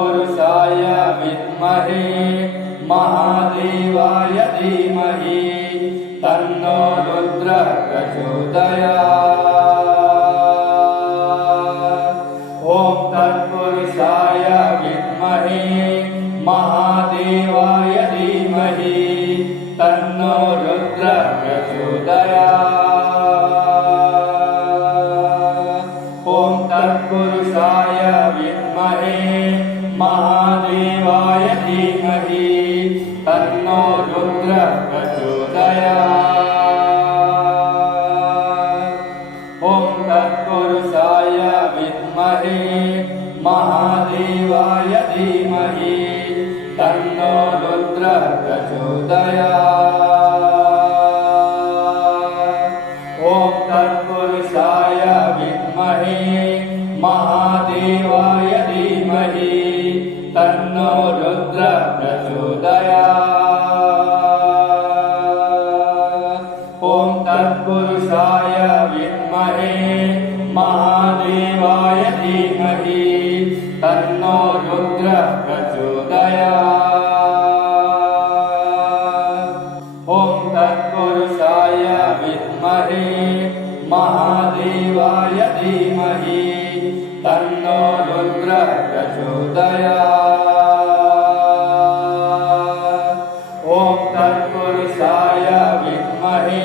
तत्पुरुषाय विद्महे महादेवाय धीमहि तन्नो रुद्रः प्रचोदयात्। ओम तत्पुरुषाय विद्महे महादेवाय धीमहि तन्नो रुद्रः प्रचोदयात्। ओम तत्पुरुषाय विद्महे महादेवाय धीमहि तन्नो रुद्रः प्रचोदयात्। ओम तत्पुरुषाय विद्महे महादेवाय धीमहि तन्नो रुद्रः प्रचोदयात्। ओम तत्पुरुषाय विद्महे महादेवाय धीमहि तन्नो रुद्रः प्रचोदयात्। ओम तत्पुरुषाय विद्महे महादेवाय धीमहि तन्नो रुद्रः प्रचोदयात्। ओम तत्पुरुषाय विद्महे महादेवाय धीमहि तन्नो रुद्रः प्रचोदयात्। ओम तत्पुरुषाय विद्महे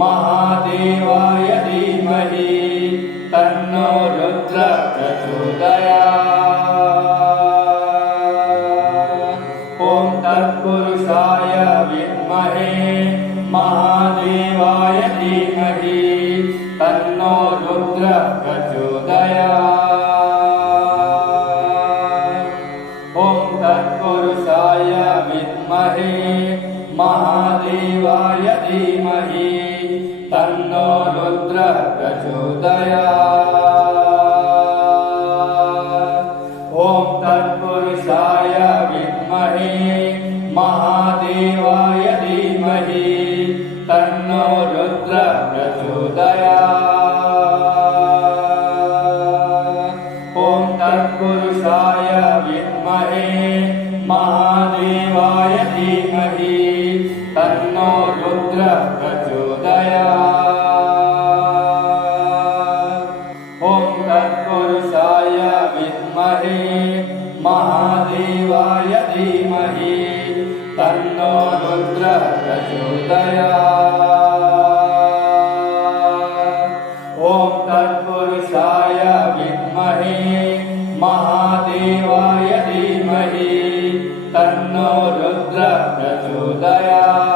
महादेवाय धीमहि तन्नो रुद्रः प्रचोदयात्। ओम तत्पुरुषाय विद्महे महादेवाय धीमहि तन्नो रुद्रः प्रचोदयात्। ओम तत्पुरुषाय विद्महे महादेवाय धीमहि तन्नो रुद्रः प्रचोदयात्। ओम तत्पुरुषाय विद्महे महादेवाय धीमहि तन्नो रुद्रः प्रचोदयात्। ओम तत्पुरुषाय विद्महे महादेवाय धीमहि तन्नो रुद्रः प्रचोदयात्। ओम तत्पुरुषाय विद्महे महादेवाय धीमहि तन्नो रुद्रः प्रचोदयात्। ओम तत्पुरुषाय विद्महे महादेवाय धीमहि तन्नो रुद्रः प्रचोदयात्।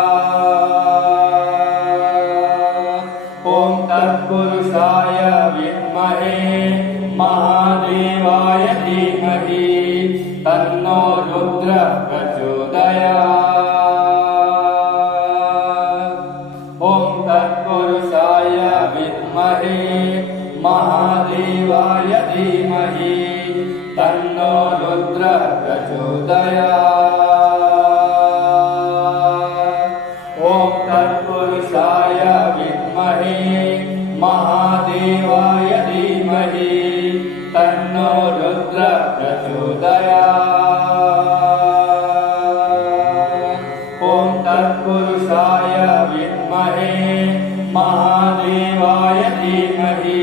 ओम तत्पुरुषाय विद्महे महादेवाय धीमहि तन्नो रुद्रः प्रचोदयात्। ओम तत्पुरुषाय विद्महे महादेवाय धीमहि तन्नो रुद्रः प्रचोदयात्। ओम तत्पुरुषाय विद्महे महादेवाय धीमहि तन्नो रुद्रः प्रचोदयात्। ओम तत्पुरुषाय विद्महे महादेवाय धीमहि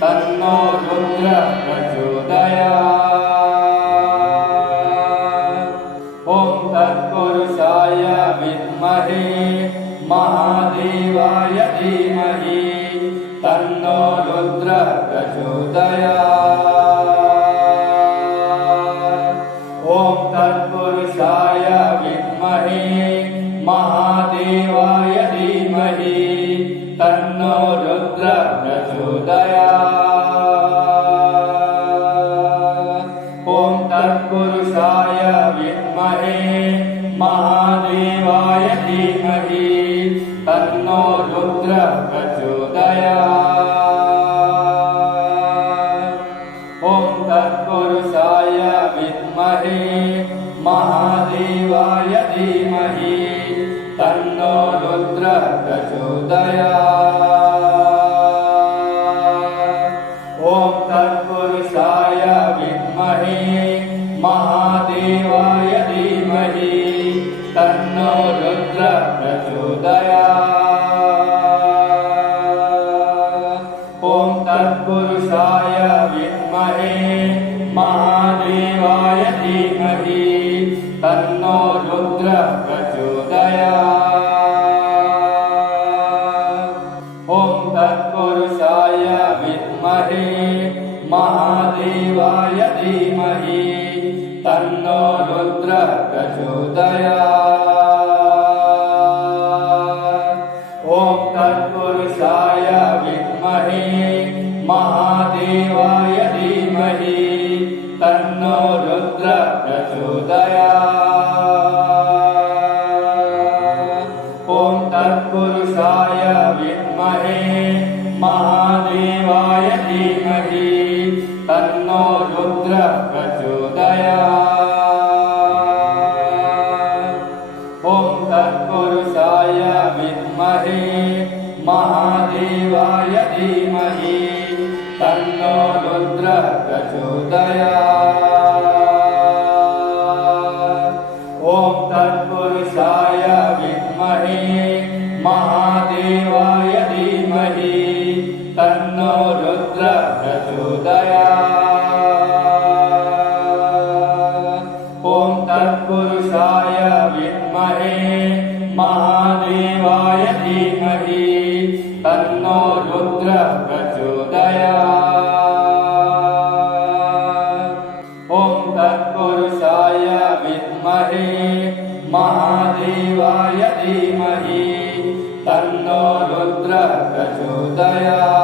तन्नो रुद्रः प्रचोदयात्। ओम तत्पुरुषाय विद्महे महादेवाय धीमहि तन्नो रुद्रः प्रचोदयात्। ओम तत्पुरुषाय विद्महे महादेवाय धीमहि तन्नो रुद्रः प्रचोदयात्। ओम तत्पुरुषाय विद्महे महादेवाय धीमहि तन्नो रुद्रः प्रचोदयात्। ओम तत्पुरुषाय विद्महे महादेवाय धीमहि तन्नो रुद्रः प्रचोदयात्। ॐ तत्पुरुषाय विद्महे महादेवाय धीमहि तन्नो रुद्रः प्रचोदयात्। ॐ तत्पुरुषाय विद्महे महादेवाय धीमहि तन्नो रुद्रः प्रचोदयात्। ॐ तत्पुरुषाय विद्महे महादेवाय धीमहि तन्नो रुद्रः प्रचोदयात्। ॐ तत्पुरुषाय विद्महे महादेवाय धीमहि तन्नो रुद्रः प्रचोदयात्। ॐ तत्पुरुषाय विद्महे महादेवाय धीमहि तन्नो रुद्रः प्रचोदयात्। ॐ तत्पुरुषाय विद्महे महादेवाय धीमहि तन्नो रुद्रः प्रचोदयात्। ॐ तत्पुरुषाय विद्महे महादेवाय धीमहि तन्नो रुद्रः प्रचोदयात्। ॐ तत्पुरुषाय विद्महे महादेवाय धीमहि तन्नो रुद्रः प्रचोदयात्।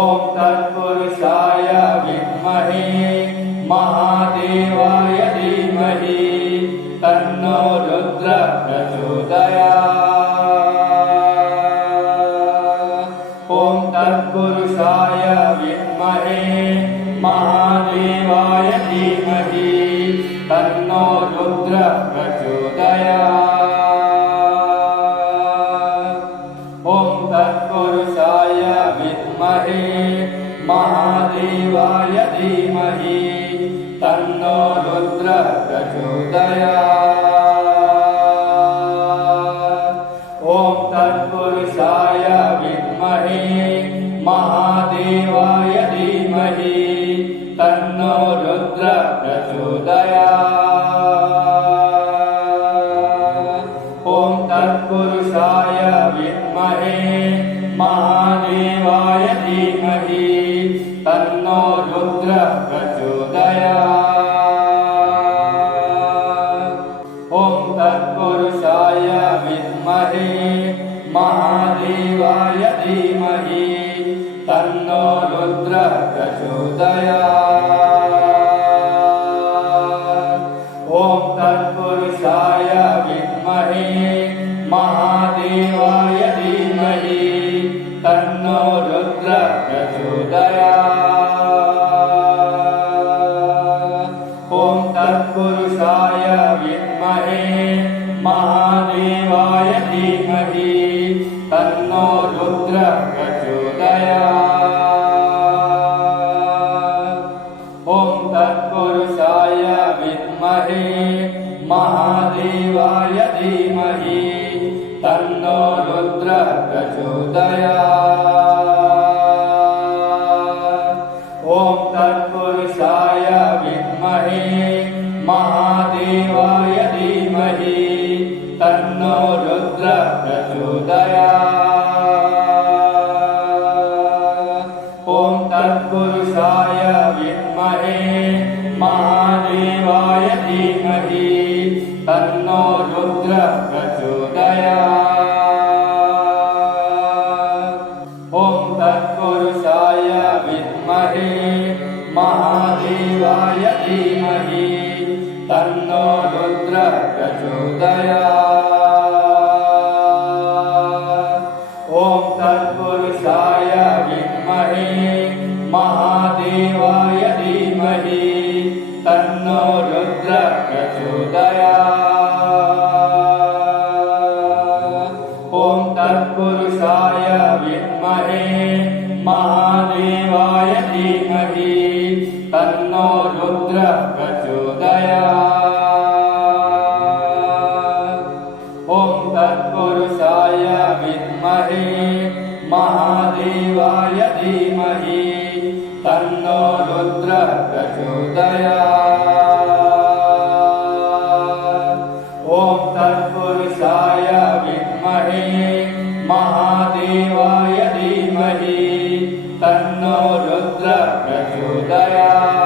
ॐ तत्पुरुषाय विद्महे महादेवाय धीमहि तन्नो रुद्रः प्रचोदयात्। ॐ तत्पुरुषाय विद्महे महादेवाय धीमहि तन्नो रुद्रः प्रचोदयात्। ॐ तत्पुरुषाय विद्महे महादेवाय धीमहि तन्नो रुद्रः प्रचोदयात्। ॐ तत्पुरुषाय विद्महे महादेवाय धीमहि तन्नो रुद्रः प्रचोदयात्। ॐ तत्पुरुषाय विद्महे महादेवाय धीमहि तन्नो रुद्रः प्रचोदयात्। ॐ तत्पुरुषाय विद्महे महादेवाय धीमहि तन्नो रुद्रः प्रचोदयात्। ॐ तत्पुरुषाय विद्महे महादेवाय धीमहि तन्नो रुद्रः प्रचोदयात्। ॐ तत्पुरुषाय विद्महे महादेवाय धीमहि तन्नो रुद्रः प्रचोदयात्। ॐ तत्पुरुषाय विद्महे महादेवाय धीमहि तन्नो रुद्रः प्रचोदयात्। ॐ तत्पुरुषाय विद्महे महादेवाय धीमहि तन्नो रुद्रः प्रचोदयात्। ॐ तत्पुरुषाय विद्महे महादेवाय धीमहि तन्नो रुद्रः प्रचोदयात्। ॐ तत्पुरुषाय विद्महे महादेवाय धीमहि तन्नो रुद्रः प्रचोदयात्। ॐ तत्पुरुषाय विद्महे महादेवाय धीमहि तन्नो रुद्रः प्रचोदयात्। ॐ तत्पुरुषाय विद्महे महादेवाय धीमहि तन्नो रुद्रः प्रचोदयात्। ॐ तत्पुरुषाय विद्महे महादेवाय धीमहि तन्नो रुद्रः प्रचोदयात्। ॐ तत्पुरुषाय विद्महे महादेवाय धीमहि तन्नो रुद्रः प्रचोदयात्।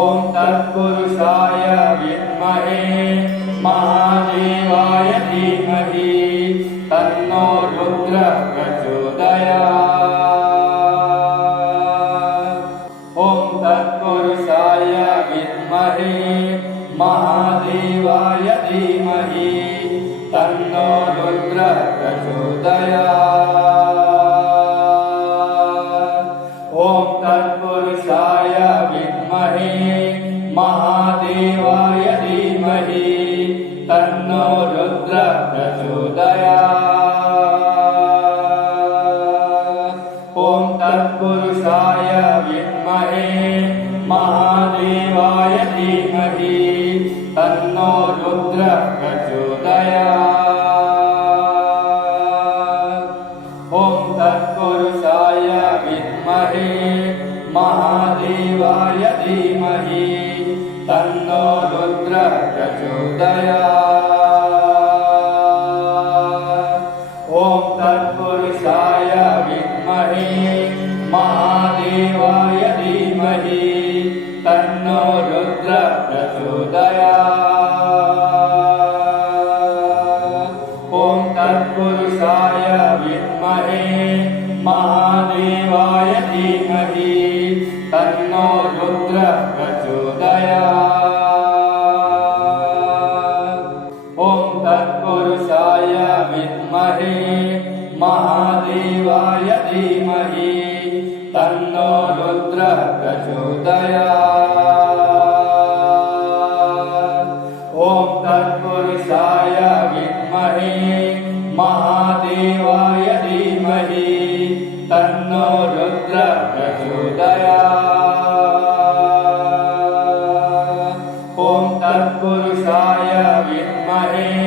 ॐ तत्पुरुषाय विद्महे महादेवाय धीमहि तन्नो रुद्रः प्रचोदयात्। ॐ तत्पुरुषाय विद्महे महादेवाय धीमहि तन्नो रुद्रः प्रचोदयात्। ॐ तत्पुरुषाय विद्महे महादेवाय धीमहि तन्नो रुद्रः प्रचोदयात्। ॐ तत्पुरुषाय विद्महे महादेवाय धीमहि तन्नो रुद्रः प्रचोदयात्। ॐ तत्पुरुषाय विद्महे महादेवाय धीमहि तन्नो रुद्रः प्रचोदयात्। ॐ तत्पुरुषाय विद्महे महादेवाय धीमहि तन्नो रुद्रः प्रचोदयात्। ॐ तत्पुरुषाय विद्महे महादेवाय धीमहि तन्नो रुद्रः प्रचोदयात्। ॐ तत्पुरुषाय विद्महे महादेवाय धीमहि तन्नो रुद्रः प्रचोदयात्। ॐ तत्पुरुषाय विद्महे महादेवाय धीमहि तन्नो रुद्रः प्रचोदयात्। ॐ तत्पुरुषाय विद्महे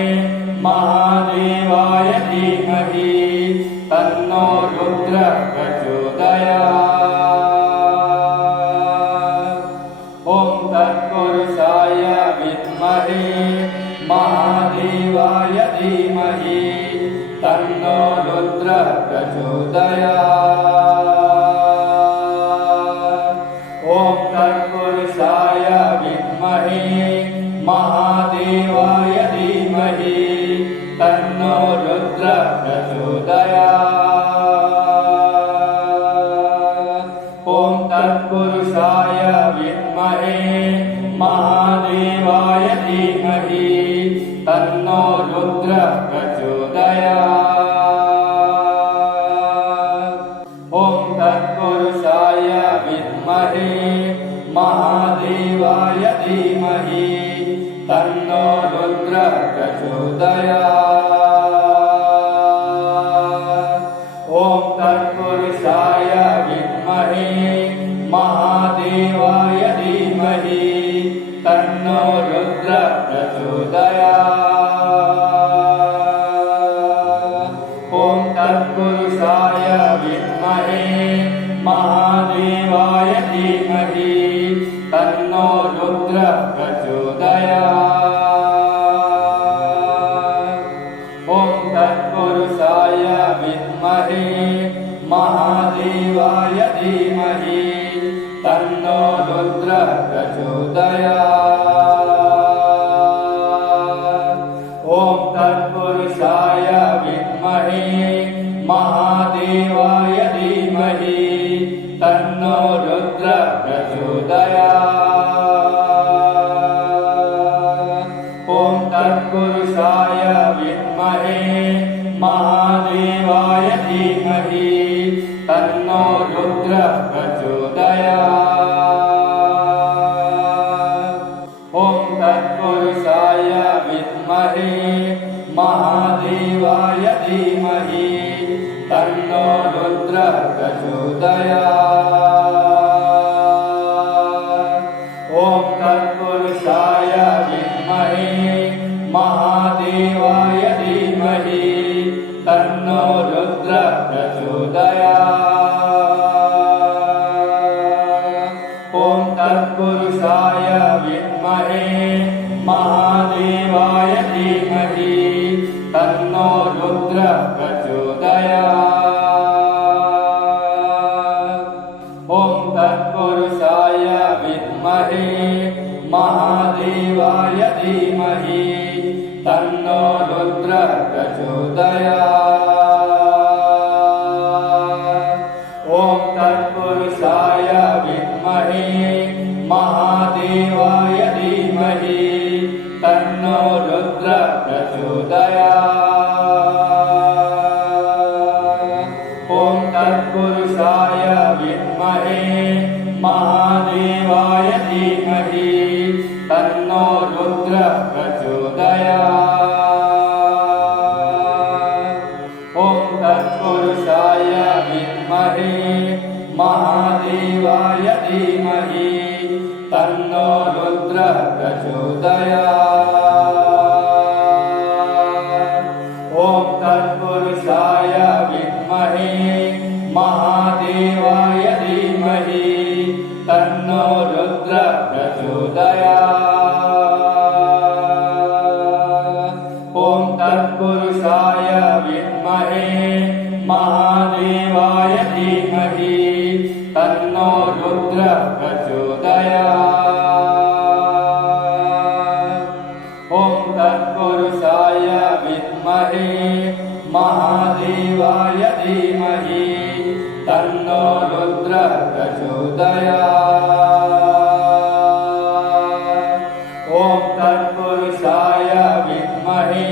महादेवाय धीमहि तन्नो रुद्रः प्रचोदयात्। ॐ तत्पुरुषाय विद्महे महादेवाय धीमहि तन्नो रुद्रः प्रचोदयात्। ॐ तत्पुरुषाय विद्महे महादेवाय धीमहि तन्नो रुद्रः प्रचोदयात्। ॐ तत्पुरुषाय विद्महे महादेवाय धीमहि तन्नो रुद्रः प्रचोदयात्। ॐ तत्पुरुषाय विद्महे महादेवाय धीमहि तन्नो रुद्रः प्रचोदयात्। ॐ तत्पुरुषाय विद्महे महादेवाय धीमहि तन्नो रुद्रः प्रचोदयात्। ॐ तत्पुरुषाय विद्महे महादेवाय धीमहि तन्नो रुद्रः प्रचोदयात्। ॐ तत्पुरुषाय विद्महे महादेवाय धीमहि तन्नो रुद्रः प्रचोदयात्। ॐ तत्पुरुषाय विद्महे महादेवाय धीमहि तन्नो रुद्रः प्रचोदयात्। ॐ तत्पुरुषाय विद्महे महादेवाय धीमहि तन्नो रुद्रः प्रचोदयात्। ॐ तत्पुरुषाय विद्महे महादेवाय धीमहि तन्नो रुद्रः प्रचोदयात्। ॐ तत्पुरुषाय विद्महे महादेवाय धीमहि रुद्रः प्रचोदयात्। ॐ तत्पुरुषाय विद्महे महादेवाय धीमहि तन्नो रुद्रः प्रचोदयात्। ॐ तत्पुरुषाय विद्महे महादेवाय धीमहि तन्नो रुद्रः प्रचोदयात्। ॐ तत्पुरुषाय विद्महे महादेवाय धीमहि तन्नो रुद्रः प्रचोदयात्। ॐ तत्पुरुषाय विद्महे महादेवाय धीमहि तन्नो रुद्रः प्रचोदयात्। ॐ तत्पुरुषाय विद्महे महादेवाय धीमहि तन्नो रुद्रः प्रचोदयात्। ॐ तत्पुरुषाय विद्महे महादेवाय धीमहि तन्नो रुद्रः प्रचोदयात्। ॐ तत्पुरुषाय विद्महे महादेवाय धीमहि तन्नो रुद्रः प्रचोदयात्। ॐ तत्पुरुषाय विद्महे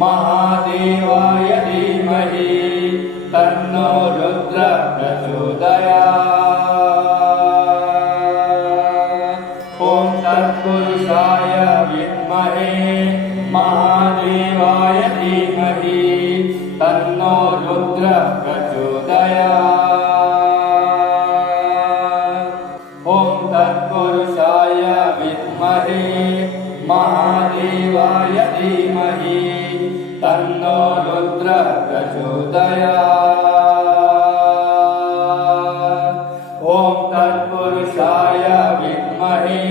महादेवाय धीमहि तन्नो रुद्रः प्रचोदयात्। ॐ तत्पुरुषाय विद्महे महादेवाय धीमहि तन्नो रुद्रः प्रचोदयात्। ॐ तत्पुरुषाय विद्महे महादेवाय धीमहि तन्नो रुद्रः प्रचोदयात्। ॐ तत्पुरुषाय विद्महे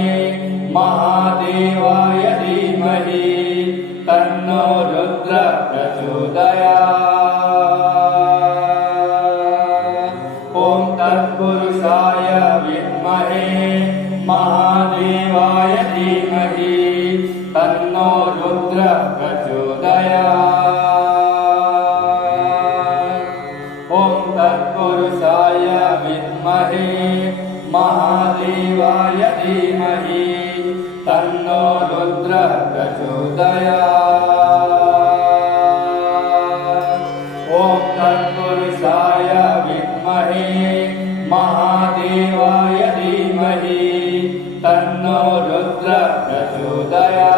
महादेवाय धीमहि तन्नो रुद्रः प्रचोदयात्। ॐ तत्पुरुषाय विद्महे महादेवाय धीमहि तन्नो रुद्रः प्रचोदयात्। ॐ तत्पुरुषाय विद्महे महादेवाय धीमहि तन्नो रुद्रः प्रचोदयात्। ॐ तत्पुरुषाय विद्महे महादेवाय धीमहि तन्नो रुद्रः प्रचोदयात्।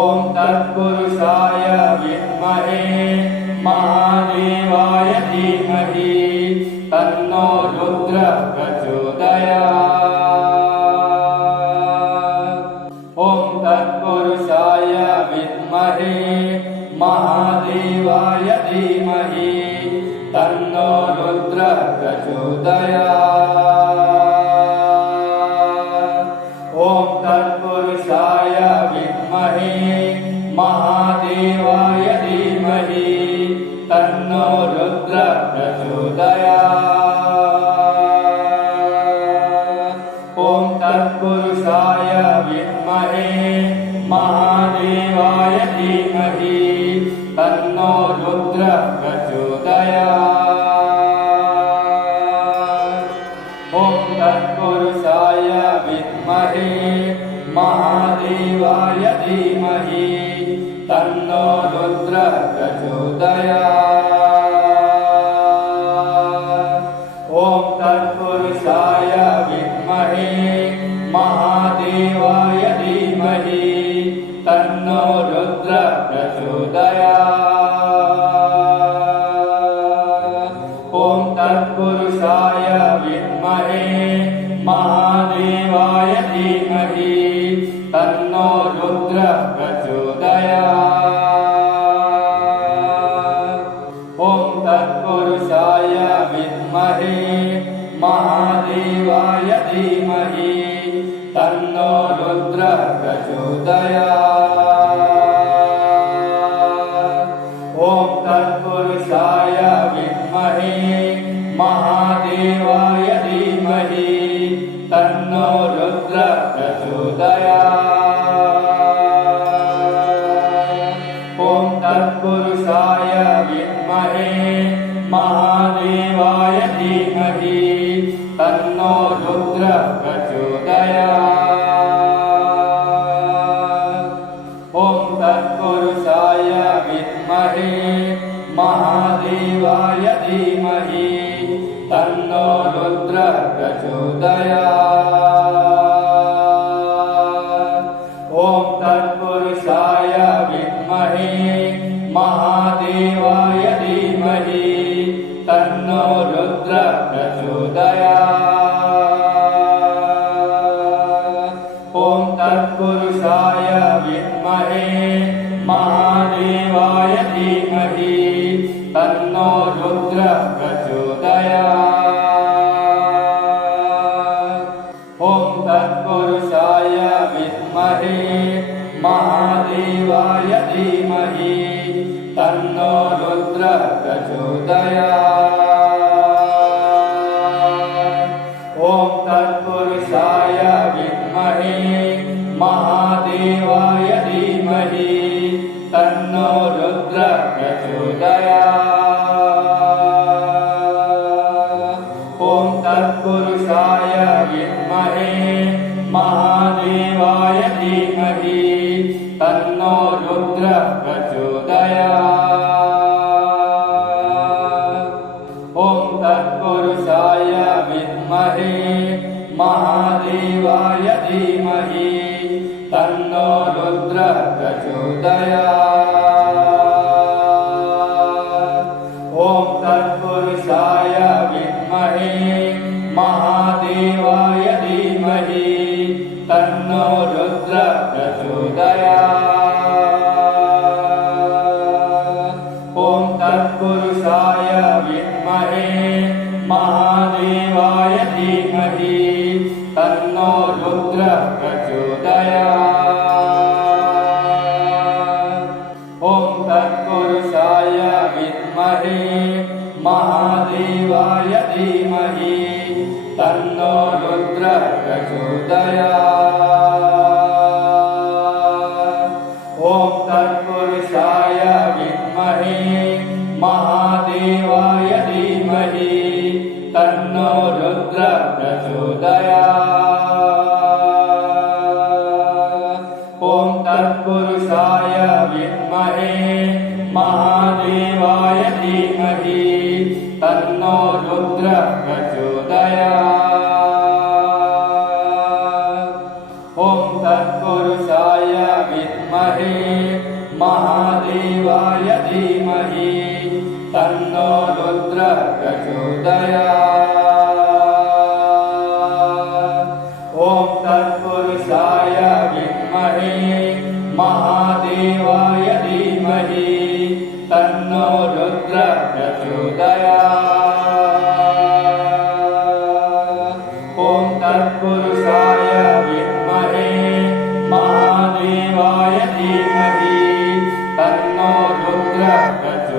ॐ तत्पुरुषाय विद्महे महादेवाय धीमहि तन्नो रुद्रः प्रचोदयात्। ॐ तत्पुरुषाय विद्महे महादेवाय धीमहि तन्नो रुद्रः प्रचोदयात्। ॐ तत्पुरुषाय विद्महे महादेवाय धीमहि तन्नो रुद्रः प्रचोदयात्। ॐ तत्पुरुषाय विद्महे महादेवाय धीमहि तन्नो रुद्रः प्रचोदयात्। ॐ तत्पुरुषाय विद्महे महादेवाय धीमहि तन्नो रुद्रः प्रचोदयात्। ॐ तत्पुरुषाय विद्महे महादेवाय धीमहि तन्नो रुद्रः प्रचोदयात्। ॐ तत्पुरुषाय विद्महे महादेवाय धीमहि तन्नो रुद्रः प्रचोदयात्। ॐ तत्पुरुषाय विद्महे महादेवाय धीमहि तन्नो रुद्रः प्रचोदयात्। तत्पुरुषाय विद्महे महादेवाय धीमहि तन्नो रुद्रः प्रचोदयात्। ॐ तत्पुरुषाय विद्महे महादेवाय धीमहि तन्नो रुद्रः प्रचोदयात्। ॐ तत्पुरुषाय विद्महे महादेवाय धीमहि तन्नो रुद्रः प्रचोदयात्। ॐ तत्पुरुषाय विद्महे महादेवाय धीमहि तन्नो रुद्रः प्रचोदयात्। ॐ तत्पुरुषाय विद्महे महादेवाय धीमहि तन्नो रुद्रः प्रचोदयात्। ॐ तत्पुरुषाय विद्महे महादेवाय धीमहि तन्नो रुद्रः प्रचोदयात्। ॐ तत्पुरुषाय विद्महे महादेवाय धीमहि तन्नो रुद्रः प्रचोदयात्। ॐ तत्पुरुषाय विद्महे महादेवाय धीमहि तन्नो रुद्रः प्रचोदयात्। ॐ तत्पुरुषाय विद्महे महादेवाय धीमहि तन्नो रुद्रः प्रचोदयात्। ॐ तत्पुरुषाय विद्महे महादेवाय धीमहि तन्नो रुद्रः प्रचोदयात्। ॐ तत्पुरुषाय विद्महे महादेवाय धीमहि तन्नो रुद्रः प्रचोदयात्। ॐ तत्पुरुषाय विद्महे महादेवाय धीमहि तन्नो रुद्रः प्रचोदयात्। ॐ तत्पुरुषाय विद्महे महादेवाय धीमहि तन्नो रुद्रः प्रचोदयात्। ॐ तत्पुरुषाय विद्महे महादेवाय धीमहि तन्नो रुद्रः प्रचोदयात्। ॐ तत्पुरुषाय विद्महे महादेवाय धीमहि तन्नो रुद्रः प्रचोदयात्। ॐ तत्पुरुषाय विद्महे महादेवाय धीमहि तन्नो रुद्रः प्रचोदयात्।